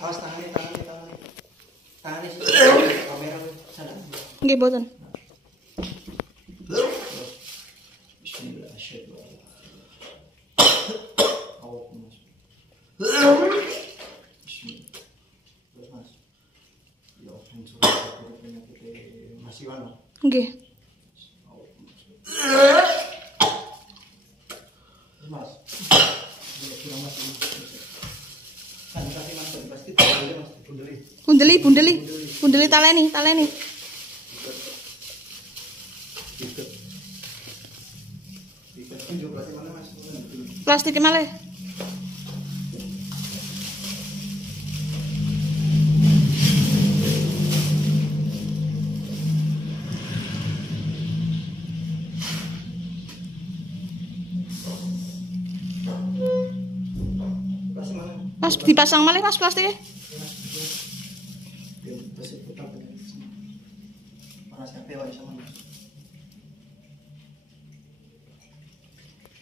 Awas tangannya. Tangannya sih. Kamera sana. Nggih, boten. Bismillahirrahmanirrahim. Oh, Mas. Bismillah. Terus Mas. Ya, hancur penyakit masih mana? Nggih. Mas. Ini Mas. Kan kasih Mas pasti boleh Mas bundeli. Bundeli taleni. Ikat tunjuk berarti mana Mas? Plastik malih. Plastik mana? Mas dipasang malih Mas plastiknya. Panas kafe wae sama Mas.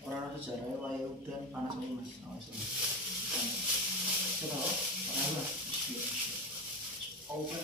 Orang sejarah wae udan panas nih Mas. Awas Mas. Coba panas Mas. Open.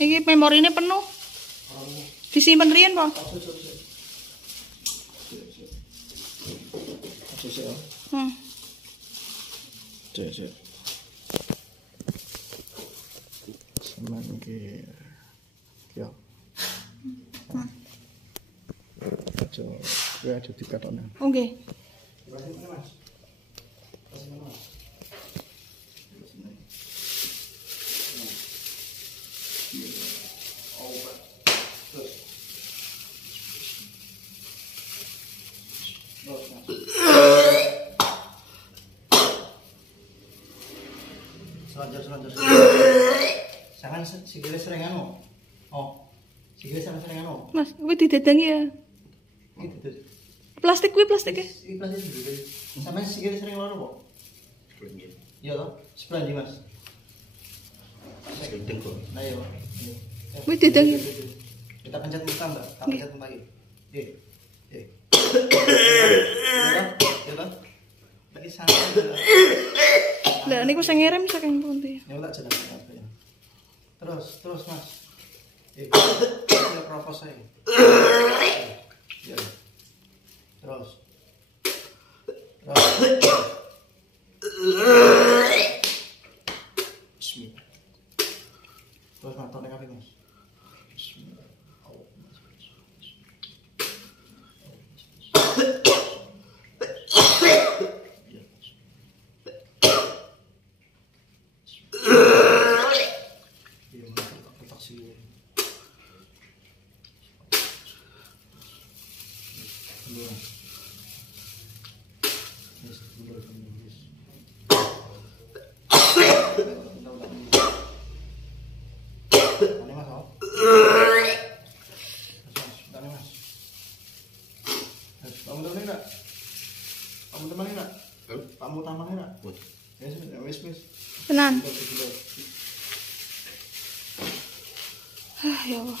Iki memorinya penuh. Disimpen riyen, Po. Cek. Semen iki. Ya. Aja, gue ada di katone. Nggih. Selanjut. Jangan sikile sering anu. Oh. Sikile sering anu. Mas, kuwi didadangi ya. Plastik kuwi plastiknya. Iki plastik juga. Sampai sikile sering loro, Po. Iya toh? Sebelah ndi, Mas? Gendeng kok. Nah, iya, Pak. Kuwi didadangi. Kita pencet muka, Mbak. Tak pencet muka iki. Ya toh? Lagi santai. Lah niku sing ngirim saking pundi? Ya tak jalan apa ya. Terus Mas. Ya propos saya. Ya. Terus. Bismillah. Terus nonton kabeh Mas. Bismillah. Kamu tambahin nak? Wis. Tenan. Ya Allah.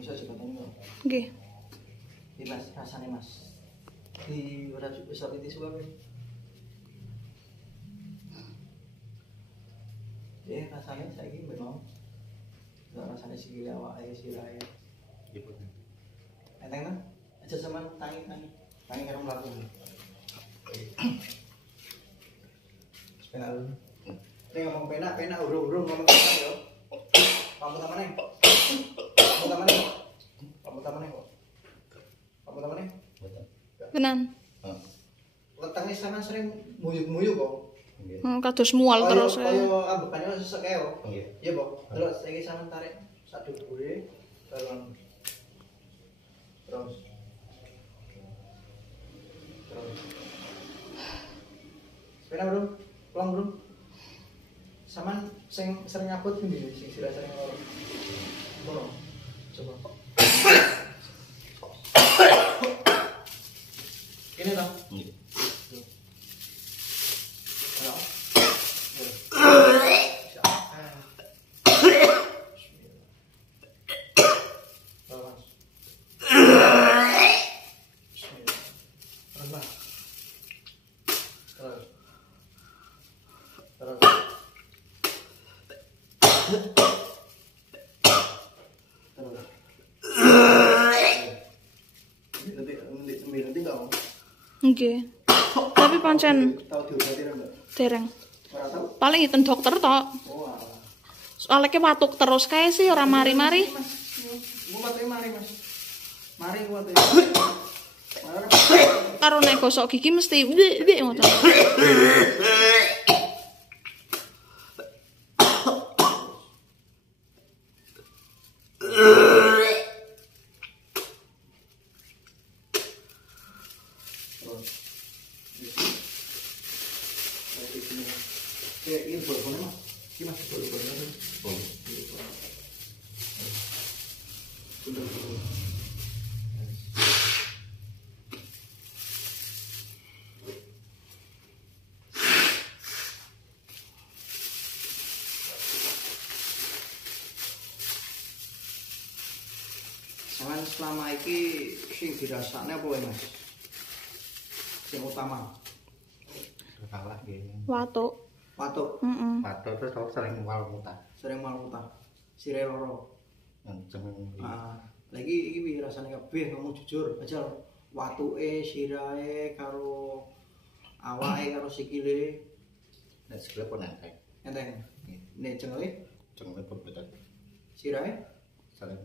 Bisa jembatan enggak? Nggih. Di Mas, rasane Mas. Di ora bisa piti suka kowe. Rasane saiki mbek mau. Rasane sikile awake sirahe. Nggih, Enteng ta? Aja sama tangi karo mlaku. Penak lu. Nek ngomong penak urung ngomong penak yo. Kamu tamane. Tenan. Wetenge sampean sering muyuk-muyuk kok. Nggih. Kados mual terus. Kaya ambekane sesek keo. Nggih. Iya, Pak. Terus saiki sampean tarik sak dhuwure terus. Sepeda, Bro. Pulang, Bro. Sampean sing sering ngabut ndi sing sira sering loro? Ngono. Coba. Ini toh? Nggih. Nggih. Tapi pancen Tahu diobati ra, Mbak? dereng. Ora tahu? Paling ngiten dokter tok. Oh, alah. Soalnya ke watuk terus kae sih ora mari-mari. Mas, mari, Mas. Mari kuwate. Karo nek gosok gigi mesti wik ngoten. Ini boleh Mas. Ini Mas boleh. Boleh. Sampeyan selama iki sing dirasakne apa wae, Mas? Sing utama. Kalah nggih. Watuk. Watuk. Watuk terus kok sering mual muntah. Sering mual muntah. Sire loro. Kenceng. Lagi iki piye rasane kabeh ngomong jujur aja. Watuke, sirahe karo awake karo sikile. Nek sikile pun enteng. Enteng. Nek cengele? Cengele bebetan. Sirahe? Sering.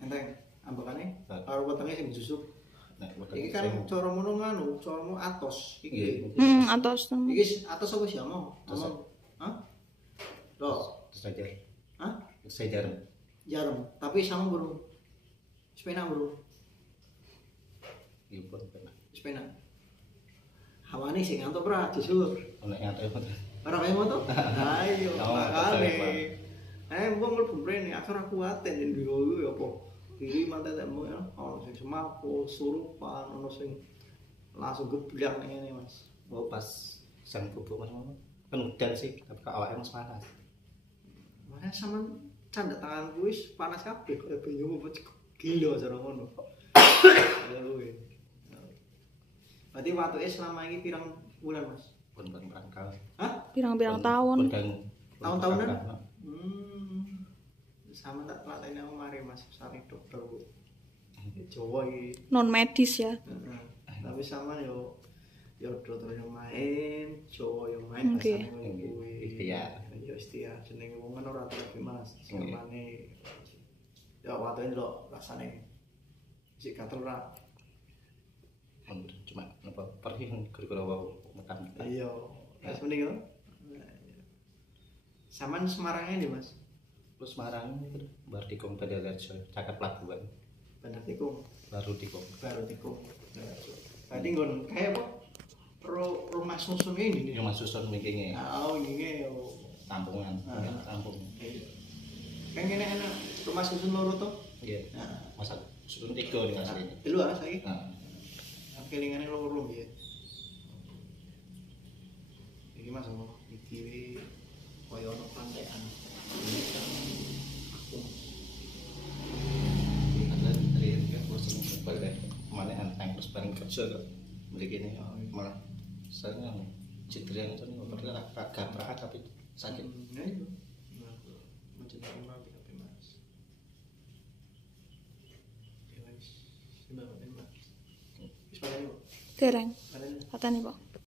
Enteng. Ambekane karo wetenge sing jusuk. Iki kan cara ngono nganu, caramu atos iki. Atos. Iki atos apa sih mau? Hah? Loh, sejajar. Hah? Sejajar. Jarum, tapi sama bro. Sepena bro. Iya pun pena. Sepena. Hawane sing ngantuk ora jusur. Nek ngantuk. Ora kaya moto? Ayo, makane. Wong mlebu mrene akhir aku kuat yen duwe ya apa? Kiri mata temu ya, ono sing semaput, surupan, ono sing langsung geblak ning ngene Mas. Oh pas sang bubuk Mas ngono. Kan udan sih, tapi kok awake Mas panas. Mana sampean canda tangan wis panas kabeh kaya banyu apa gila cara ngono. Berarti watuke selama ini pirang bulan Mas? Pun pirang tahun. Hah? Pirang-pirang tahun. Tahun-tahunan? Sama tak pelatihnya aku mari Mas, saling dokter Bu. Jawa iki. Non medis ya. Tapi sama yo dokter yang main, Jawa yang main rasane kuwi. Ikhtiar. Yo ikhtiar jenenge wong kan ora tapi Mas. Samane ya watuke ndelok rasane. Sik katel ora. Cuma apa pergi gara-gara wau mekan. Iya. Wis mending yo. Saman Semarangnya nih Mas. Terus Semarang itu Bar Tikung Badalarjo, Caket Pelabuhan. Bandar Tikung, Baru Tikung. Tadi nggon kayak apa? Rumah susun ini nih. Rumah susun mikirnya. Oh ini tampungan, tampung. Kan ini enak rumah susun loro tuh. Iya. Masa susun 3 nih aslinya. Dulu saiki. Kelingannya loro ya. Iki Mas iki koyo ono pantean. Mana enteng terus bareng kerja kok begini malah saya cedera itu pernah agak tapi sakit. Ya itu mencintai mati tapi Mas. Ya wis, sudah Mas. Pateni, Pak. Dereng. Pateni. Pateni, Pak.